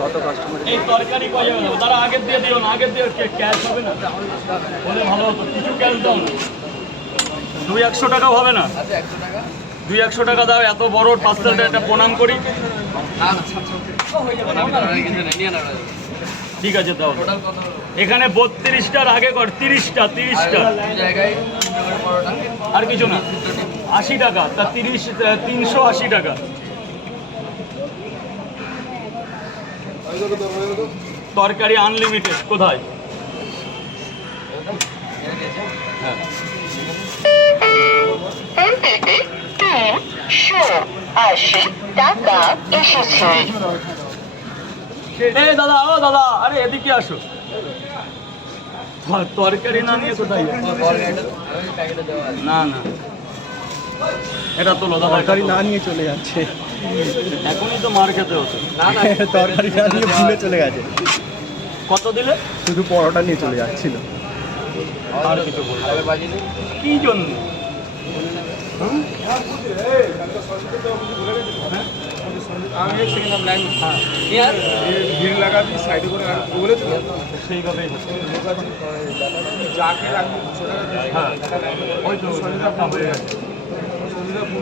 কত কাস্টমার এই তরকারি কয় যাবে না তারা আগের দিয়ে দিও না আগের দিয়ে ক্যাশ হবে না? বলে ভালো হতো কিছু ক্যাশ দাও না। দুই একশো টাকাও হবে না। দুই একশো টাকা দাও এত বড় পার্সেলটা একটা প্রণাম করি। ঠিক আছে দাও। এখানে বত্রিশটার আগে কর তিরিশটা তিরিশটা। আর কিছু না। আশি টাকা, তা তিরিশ তিনশো আশি টাকা। তরকারি আনলিমিটেড কোথায়? দাদা, ও দাদা, আরে এদিকে আসো। তরকারি না নিয়ে কোথায় না না। এটা দাদা তরকারি না নিয়ে চলে যাচ্ছে। এখনই তো মার খেতে হতো। তরকারি না নিয়ে ভুলে চলে গেছে। কত দিলে? শুধু পরোটা নিয়ে চলে যাচ্ছিল। আর কিছু কি জন্য? ভিড় লাগাবি সাইডে করে রাখবি সেইভাবেই যাকে রাখবি হ্যাঁ। ওই তো হয়ে। গেছে হ্যাঁ হ্যাঁ, রাখা হয়ে গেছে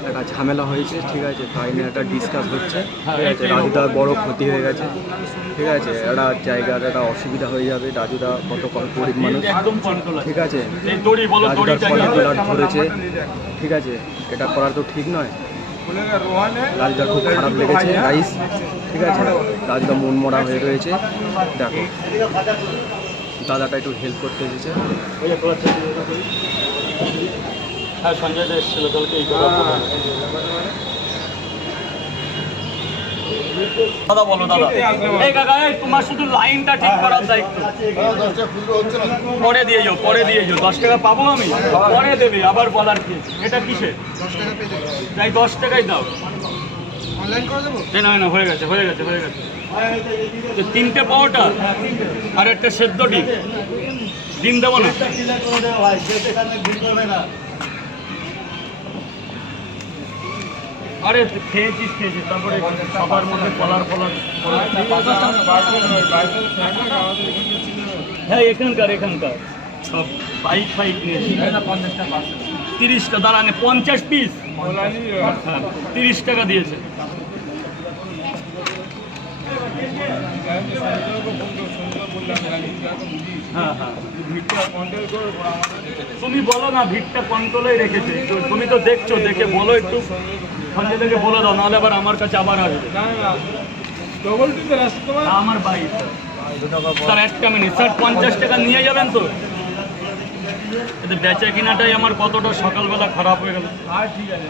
একটা ঝামেলা হয়েছে ঠিক আছে? তাই নিয়ে একটা ডিসকাস হচ্ছে হ্যাঁ, ঠিক আছে? রাজুদার বড় ক্ষতি হয়ে গেছে ঠিক আছে? একটা জায়গার একটা অসুবিধা হয়ে যাবে রাজুদা কত কম গরিব মানুষ ঠিক আছে? রাজুদার নিয়ে ব্লাড ধরেছে ঠিক আছে? এটা করা তো ঠিক নয়। রাজুদার খুব খারাপ লেগেছে রাইস ঠিক আছে? রাজুদা মন মরা হয়ে রয়েছে দেখো। দাদাটা একটু হেল্প করতে এসেছে। হ্যাঁ সঞ্জয় দা এসেছিল কালকে এই কথা দাদা বলো দাদা। এই কাকা তোমার শুধু লাইনটা ঠিক করার দায়িত্ব। পরে দিয়ে যাও পরে দিয়ে যাও। দশ টাকা পাবো আমি? পরে দেবে আবার বলার কি? এটা কিসে? তাই দশ টাকাই দাও। না না হয়ে গেছে হয়ে গেছে হয়ে গেছে। তিনটে পাওয়াটা আর একটা সেদ্ধ ডিম। ডিম দেবো না। আরে খেয়েছিস খেয়েছিস। তারপরে সবার মধ্যে কলার ফলার হ্যাঁ এখানকার এখানকার। সব বাইক ফাইক নিয়েছি তিরিশটা দাঁড়ানে পঞ্চাশ পিস হ্যাঁ তিরিশ টাকা দিয়েছে। হ্যাঁ হ্যাঁ। তুমি বলো না, ভিড়টা কন্ট্রোলে রেখেছে। তুমি তো দেখছ, দেখে বলো একটু। সঞ্জয় থেকে বলে দাও, নাহলে আবার আমার কাছে আবার আসবে। আমার বাইক স্যার, একটা মিনিট। স্যার, পঞ্চাশ টাকা নিয়ে যাবেন তো? এতে বেচা কিনাটাই আমার কতটা সকালবেলা খারাপ হয়ে গেল। ঠিক আছে